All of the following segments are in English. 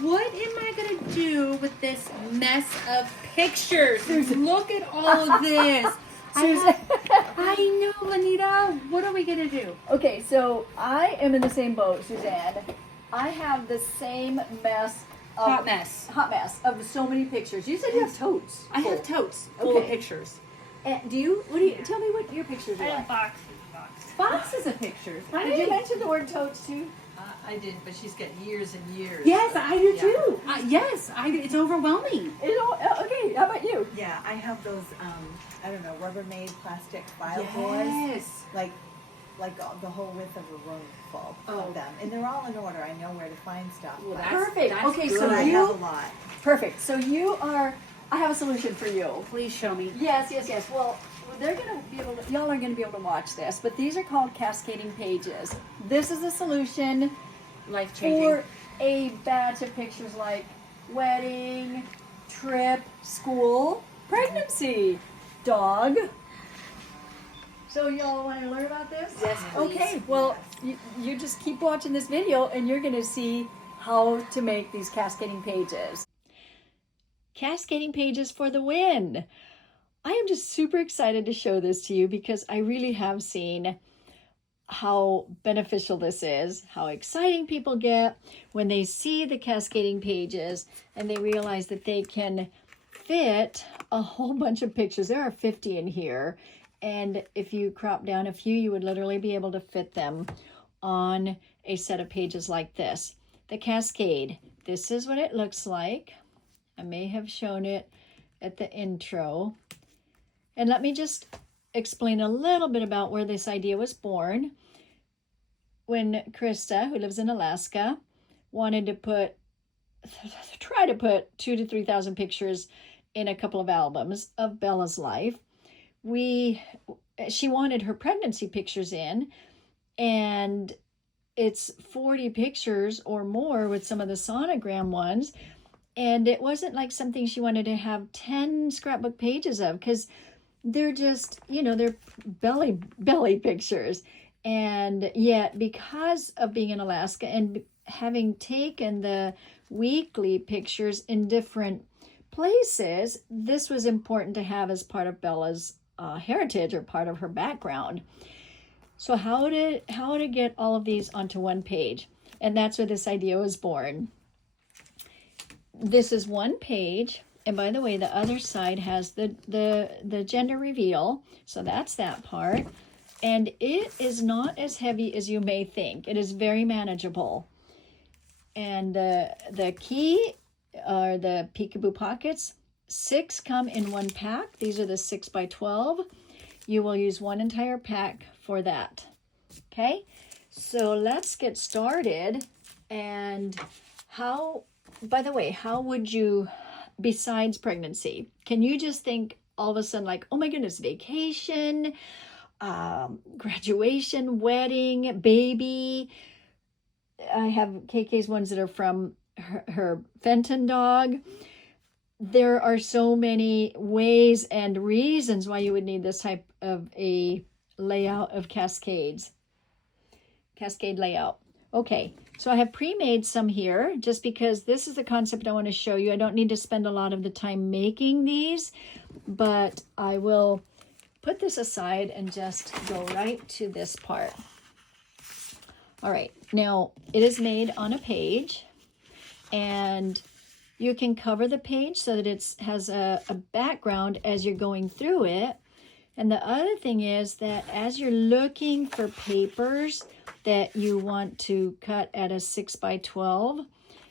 what am I going to do with this mess of pictures? Look at all of this. I know, Lenita. What are we going to do? Okay, so I am in the same boat, Suzanne. I have the same mess. Hot mess of so many pictures. You said you have totes. I have totes full of pictures. And tell me what your pictures are I like. have boxes. Boxes of pictures. Did you mention the word totes too? I did, but she's got years and years. Yes, I do too. Yes, I do. It's overwhelming. Okay, how about you? Yeah, I have those, I don't know, Rubbermaid plastic file Yes. drawers. Like the whole width of a room full of them. And they're all in order. I know where to find stuff. Well, but Perfect. That's Okay, good. so I have a lot. Perfect. So I have a solution for you. Please show me. Yes. Well, y'all are gonna be able to watch this, but these are called cascading pages. This is a solution Life-changing. for a batch of pictures like wedding, trip, school, pregnancy, dog. So y'all want to learn about this? Yes, please. Okay, well, you just keep watching this video and you're going to see how to make these cascading pages. Cascading pages for the win. I am just super excited to show this to you because I really have seen how beneficial this is, how exciting people get when they see the cascading pages and they realize that they can fit a whole bunch of pictures. There are 50 in here. And if you crop down a few, you would literally be able to fit them on a set of pages like this. The cascade, this is what it looks like. I may have shown it at the intro. And let me just explain a little bit about where this idea was born. When Krista, who lives in Alaska, wanted to try to put 2,000 to 3,000 pictures in a couple of albums of Bella's life, she wanted her pregnancy pictures in, and it's 40 pictures or more with some of the sonogram ones, and it wasn't like something she wanted to have 10 scrapbook pages of, because they're just, they're belly pictures. And yet, because of being in Alaska and having taken the weekly pictures in different places, this was important to have as part of Bella's heritage or part of her background. So how to get all of these onto one page? And that's where this idea was born. This is one page, and by the way, the other side has the gender reveal, so that's that part. And it is not as heavy as you may think. It is very manageable. And the key are the Peekaboo pockets. 6 come in one pack. These are the 6x12. You will use one entire pack for that. Okay, so let's get started. And by the way, how would you, besides pregnancy, can you just think all of a sudden like, oh my goodness, vacation, graduation, wedding, baby? I have KK's ones that are from her Fenton dog. There are so many ways and reasons why you would need this type of a layout of cascade layout. Okay, so I have pre-made some here just because this is the concept I want to show you. I don't need to spend a lot of the time making these, but I will put this aside and just go right to this part. All right, now it is made on a page, and you can cover the page so that it has a background as you're going through it. And the other thing is that as you're looking for papers that you want to cut at a 6x12,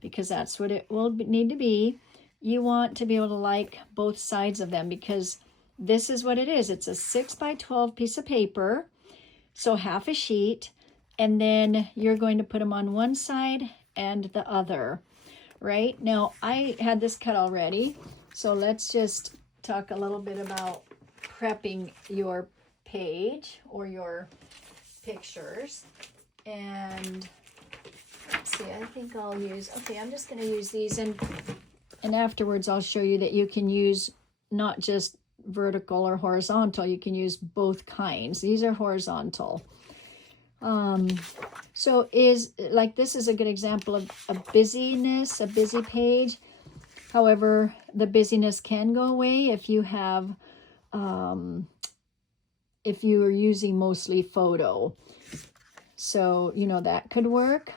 because that's what it will need to be, you want to be able to like both sides of them, because this is what it is. It's a 6x12 piece of paper, so half a sheet, and then you're going to put them on one side and the other. Right now, I had this cut already, so let's just talk a little bit about prepping your page or your pictures. And let's see, I think I'll use, I'm just going to use these, and afterwards I'll show you that you can use not just vertical or horizontal, you can use both kinds. These are horizontal. So is like, this is a good example of a busyness, a busy page. However, the busyness can go away if you have, if you are using mostly photo. So, you know, that could work.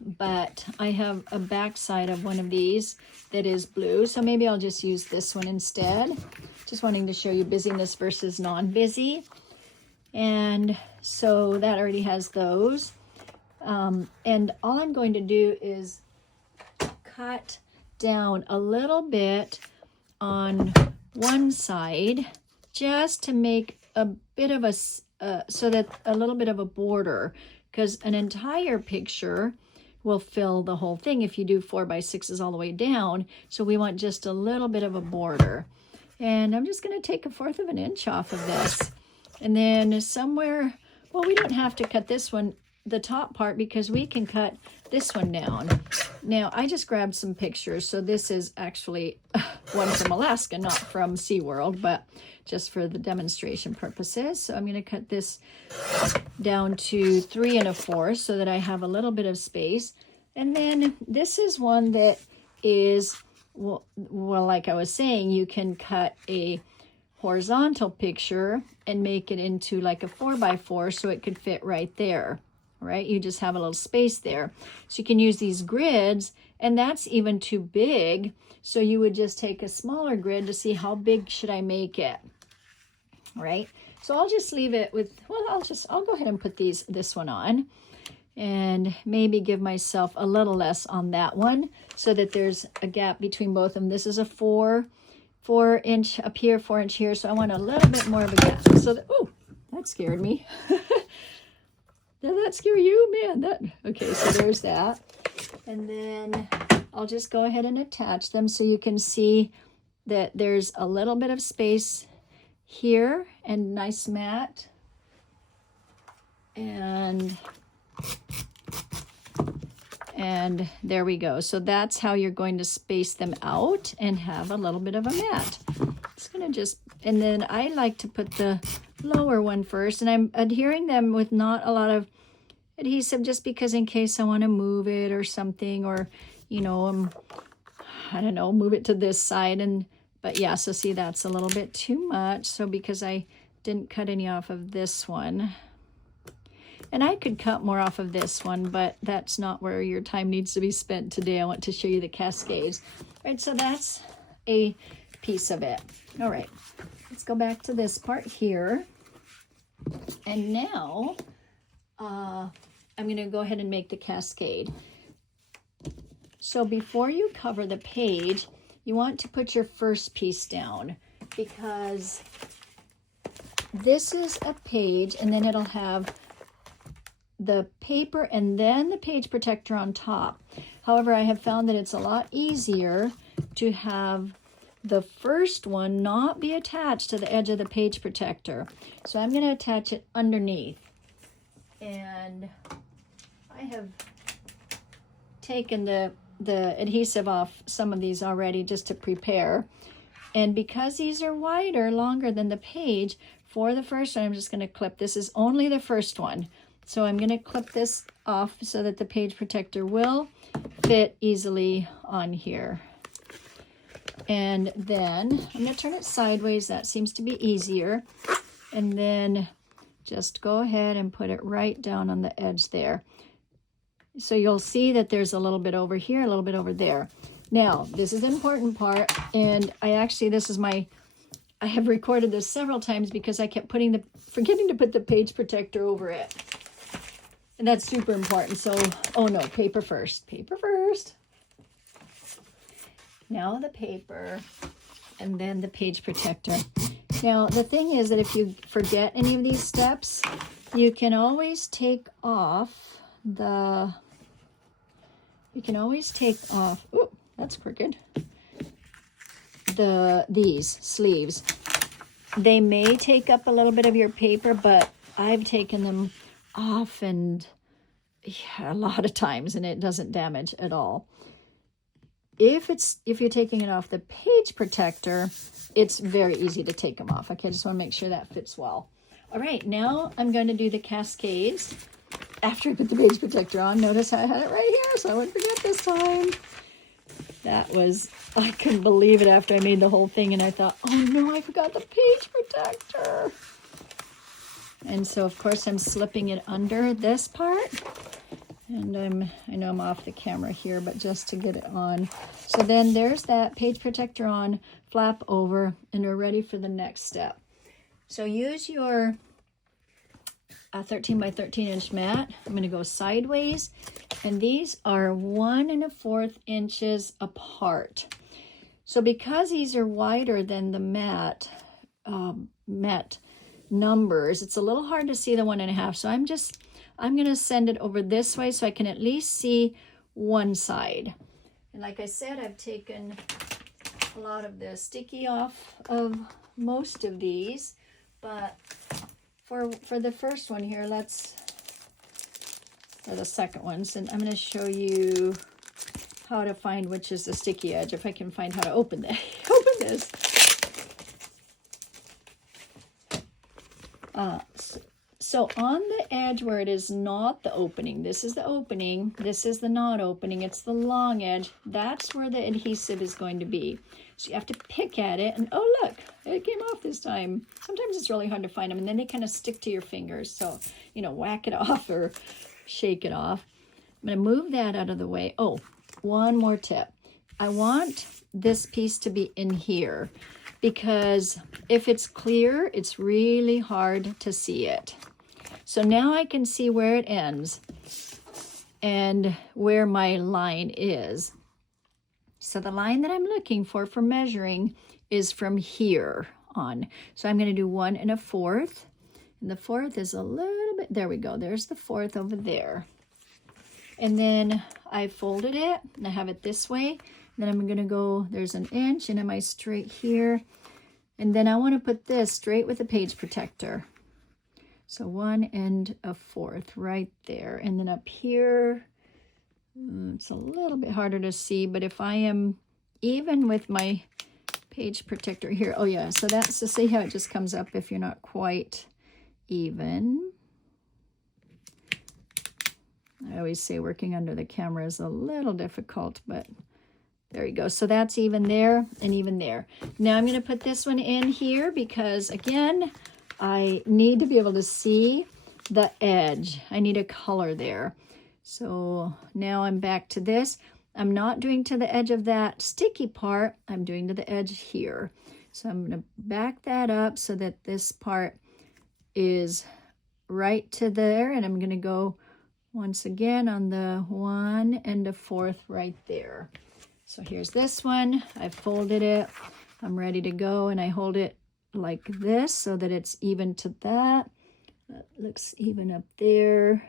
But I have a backside of one of these that is blue. So maybe I'll just use this one instead. Just wanting to show you busyness versus non-busy. And so that already has those. And all I'm going to do is cut down a little bit on one side just to make a bit of a, so that a little bit of a border, because an entire picture will fill the whole thing if you do 4x6s all the way down. So we want just a little bit of a border. And I'm just going to take 1/4 of an inch off of this. And then somewhere, well, we don't have to cut this one, the top part, because we can cut this one down. Now, I just grabbed some pictures. So this is actually one from Alaska, not from SeaWorld, but just for the demonstration purposes. So I'm going to cut this down to 3 1/4 so that I have a little bit of space. And then this is one that is, well, like I was saying, you can cut a horizontal picture and make it into like a 4x4 so it could fit right there, right? You just have a little space there. So you can use these grids, and that's even too big. So you would just take a smaller grid to see how big should I make it, right? So I'll just leave it with, well, I'll go ahead and put this one on and maybe give myself a little less on that one so that there's a gap between both of them. This is a 4 inch up here, 4 inch here. So I want a little bit more of a gap. So that, oh, that scared me. Did that scare you? Man, okay, so there's that. And then I'll just go ahead and attach them so you can see that there's a little bit of space here and nice mat. And there we go. So that's how you're going to space them out and have a little bit of a mat. It's going to just, and then I like to put the lower one first, and I'm adhering them with not a lot of adhesive just because in case I want to move it or something, or, you know, I don't know, move it to this side. But yeah, so see, that's a little bit too much. So because I didn't cut any off of this one, and I could cut more off of this one, but that's not where your time needs to be spent today. I want to show you the cascades. All right, so that's a piece of it. All right, let's go back to this part here. And now I'm going to go ahead and make the cascade. So before you cover the page, you want to put your first piece down, because this is a page, and then it'll have the paper and then the page protector on top. However, I have found that it's a lot easier to have the first one not be attached to the edge of the page protector. So I'm going to attach it underneath. And I have taken the adhesive off some of these already just to prepare. And because these are wider, longer than the page, for the first one, I'm just going to clip. This is only the first one. So I'm going to clip this off so that the page protector will fit easily on here. And then I'm going to turn it sideways. That seems to be easier. And then just go ahead and put it right down on the edge there. So you'll see that there's a little bit over here, a little bit over there. Now, this is the important part. And I have recorded this several times because I kept forgetting to put the page protector over it. And that's super important. So, oh no, paper first. Paper first. Now the paper, and then the page protector. Now, the thing is that if you forget any of these steps, you can always take off ooh, that's crooked. These sleeves. They may take up a little bit of your paper, but I've taken them off and a lot of times, and it doesn't damage at all. If you're taking it off the page protector, it's very easy to take them off. Okay, I just want to make sure that fits well. All right, now I'm going to do the cascades. After I put the page protector on, notice I had it right here, so I wouldn't forget this time. That was, I couldn't believe it after I made the whole thing, and I thought, oh no, I forgot the page protector. And so, of course, I'm slipping it under this part. And I know I'm off the camera here, but just to get it on. So then there's that page protector on, flap over, and we're ready for the next step. So use your 13 by 13 inch mat. I'm going to go sideways, and these are 1 1/4 inches apart. So because these are wider than the mat numbers, it's a little hard to see the 1 1/2. So I'm going to send it over this way so I can at least see one side. And like I said, I've taken a lot of the sticky off of most of these, but for the first one here, or the second ones, and I'm going to show you how to find which is the sticky edge, if I can find how to open this. So on the edge where it is not the opening, this is the opening, this is the not opening, it's the long edge, that's where the adhesive is going to be. So you have to pick at it, and oh look, it came off this time. Sometimes it's really hard to find them, and then they kind of stick to your fingers. So, whack it off or shake it off. I'm going to move that out of the way. Oh, one more tip. I want this piece to be in here, because if it's clear, it's really hard to see it. So now I can see where it ends and where my line is. So the line that I'm looking for measuring is from here on. So I'm going to do 1 1/4. And the 4th is a little bit, there we go. There's the 4th over there. And then I folded it, and I have it this way. Then I'm going to go, there's an inch, and am I straight here? And then I want to put this straight with the page protector. So 1 1/4 right there. And then up here, it's a little bit harder to see, but if I am even with my page protector here, oh yeah, so that's to see how it just comes up if you're not quite even. I always say working under the camera is a little difficult, but there you go. So that's even there and even there. Now I'm going to put this one in here because, again, I need to be able to see the edge. I need a color there. So now I'm back to this. I'm not doing to the edge of that sticky part. I'm doing to the edge here. So I'm going to back that up so that this part is right to there. And I'm going to go once again on the 1 1/4 right there. So here's this one. I folded it. I'm ready to go, and I hold it like this so that it's even to that. That looks even up there.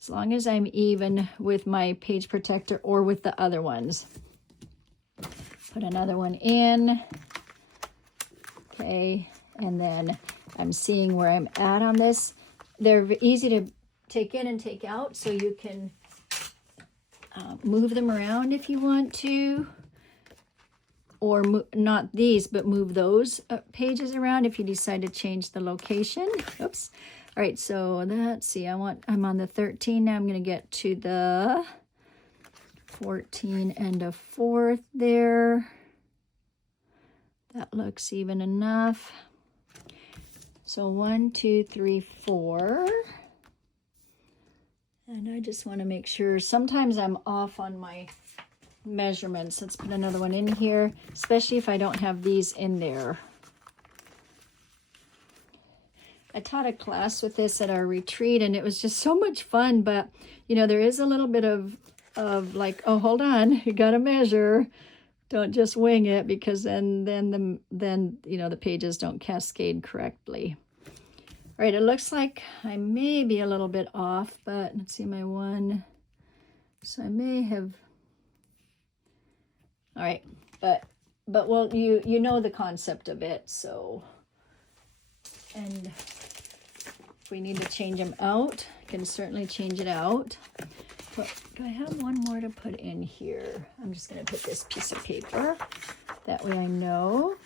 As long as I'm even with my page protector or with the other ones. Put another one in. Okay, and then I'm seeing where I'm at on this. They're easy to take in and take out, so you can move them around if you want to, or not these, but move those pages around if you decide to change the location. Oops. All right, so let's see. I'm on the 13 now. I'm going to get to the 14 1/4 there. That looks even enough. So 1, 2, 3, 4. And I just want to make sure. Sometimes I'm off on my measurements. Let's put another one in here, especially if I don't have these in there. I taught a class with this at our retreat, and it was just so much fun. But, there is a little bit of like, oh, hold on, you got to measure. Don't just wing it, because then the pages don't cascade correctly. All right, it looks like I may be a little bit off, but let's see my one. So I may have. All right, but well, you know the concept of it, so. And if we need to change them out, I can certainly change it out. But do I have one more to put in here? I'm just going to put this piece of paper. That way I know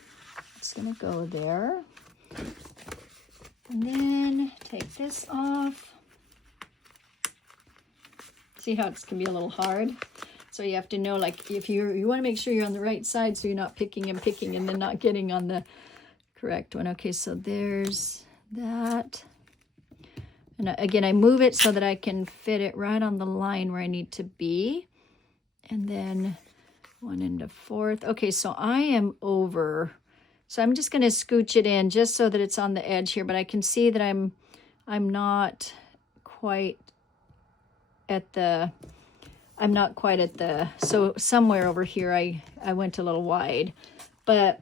it's going to go there. And then take this off. See how it can be a little hard? So you have to know, like, if you want to make sure you're on the right side so you're not picking and picking and then not getting on the correct one. Okay, so there's that. And again, I move it so that I can fit it right on the line where I need to be. And then 1 1/4. Okay, so I am over. So I'm just going to scooch it in just so that it's on the edge here, but I can see that I'm not quite at the, so somewhere over here I went a little wide, but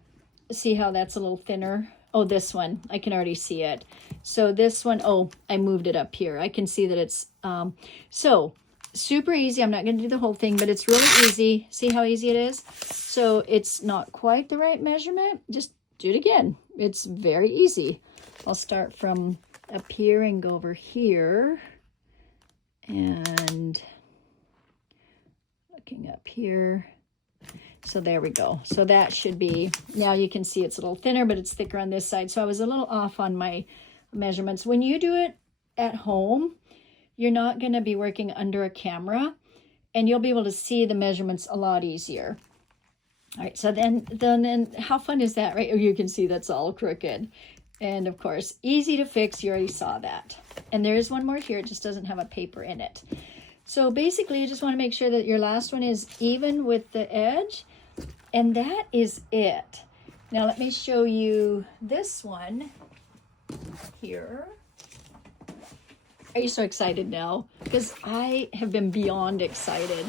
see how that's a little thinner? Oh, this one, I can already see it. So this one, oh, I moved it up here. I can see that it's, so super easy. I'm not going to do the whole thing, but it's really easy. See how easy it is? So it's not quite the right measurement. Just do it again. It's very easy. I'll start from up here and go over here. And looking up here. So there we go. So that should be, now you can see it's a little thinner, but it's thicker on this side. So I was a little off on my measurements. When you do it at home, you're not going to be working under a camera, and you'll be able to see the measurements a lot easier. All right, so then how fun is that, right? You can see that's all crooked. And of course, easy to fix. You already saw that. And there's one more here. It just doesn't have a paper in it. So basically, you just want to make sure that your last one is even with the edge. And that is it. Now let me show you this one here. Are you so excited now? Because I have been beyond excited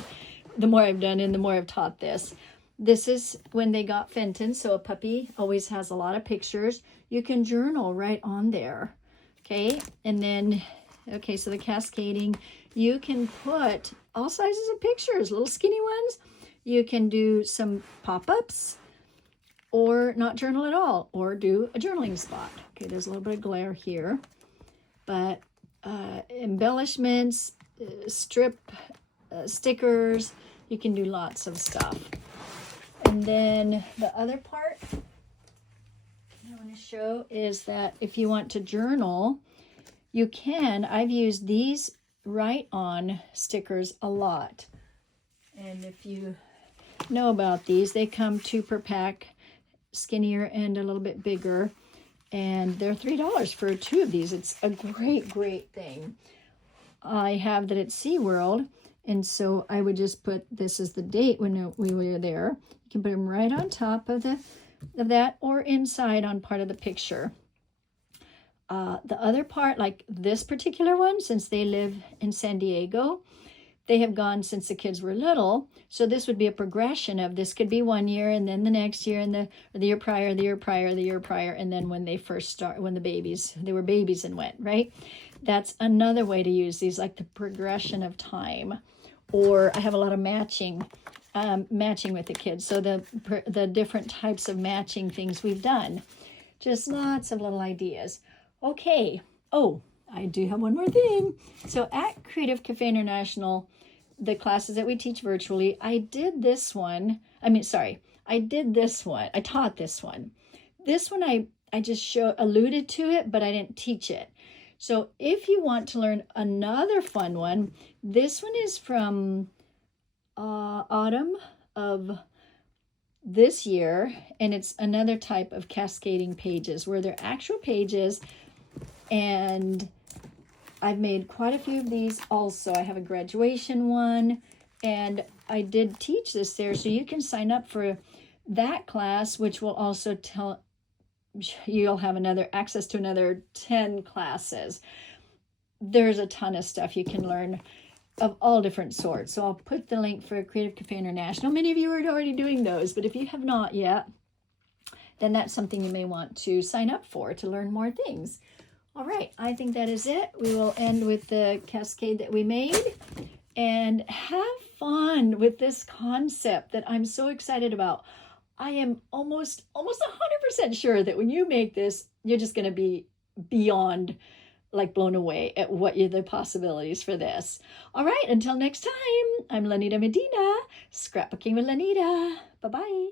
the more I've done and the more I've taught this. This is when they got Fenton. So a puppy always has a lot of pictures. You can journal right on there. Okay. And then, okay, so the cascading, you can put all sizes of pictures, little skinny ones. You can do some pop-ups or not journal at all, or do a journaling spot. Okay, there's a little bit of glare here, but embellishments, stickers, you can do lots of stuff. And then the other part I want to show is that if you want to journal, you can. I've used these write-on stickers a lot. And if you know about these, they come 2 per pack, skinnier and a little bit bigger. And they're $3 for 2 of these. It's a great, great thing. I have that at SeaWorld. And so I would just put, this is the date when we were there. You can put them right on top of that or inside on part of the picture. The other part, like this particular one, since they live in San Diego, they have gone since the kids were little. So this would be a progression of, this could be 1 year, and then the next year, and the year prior, the year prior, the year prior, and then when they first start, when they were babies and went, right? That's another way to use these, like the progression of time. Or I have a lot of matching with the kids. So the different types of matching things we've done. Just lots of little ideas. Okay. Oh, I do have one more thing. So at Creative Cafe International, the classes that we teach virtually, I did this one. I taught this one. This one I just alluded to it, but I didn't teach it. So if you want to learn another fun one, this one is from autumn of this year, and it's another type of cascading pages where they're actual pages, and I've made quite a few of these also. I have a graduation one, and I did teach this there, so you can sign up for that class, which will also you'll have access to another 10 classes. There's a ton of stuff you can learn of all different sorts. So I'll put the link for Creative Cafe International. Many of you are already doing those, but if you have not yet, then that's something you may want to sign up for to learn more things. All right, I think that is it. We will end with the cascade that we made, and have fun with this concept that I'm so excited about. I am almost 100% sure that when you make this, you're just going to be beyond blown away at what are the possibilities for this. All right, until next time, I'm Lanita Medina, Scrapbooking with Lanita. Bye-bye.